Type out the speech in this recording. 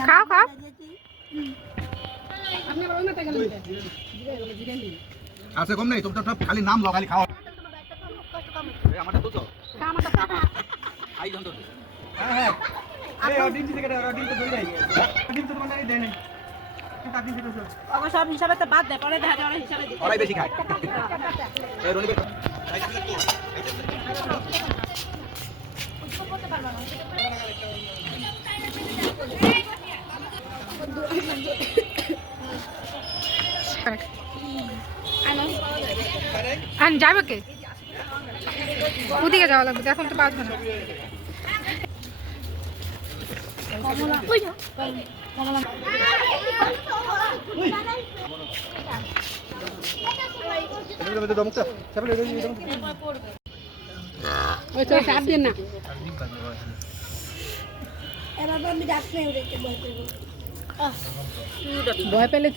খাও খাও আছে কম নেই তোমরা খালি নাম লাও খালি খাও আমারটা তো আই জন তো হ্যাঁ এই ডিম থেকে এটা ডিম তো দই নাই ডিম তো মানে দেয় নাই ওকে সব হিসাবে তো বাদ দে পরে দেখা যাবে হিসাবে দিই ওরাই বেশি খায় এই রনি বের যাবে কে ওদিকে যাওয়া লাগবে এখন তো পাঁচ ঘন্টা ভয় পেলে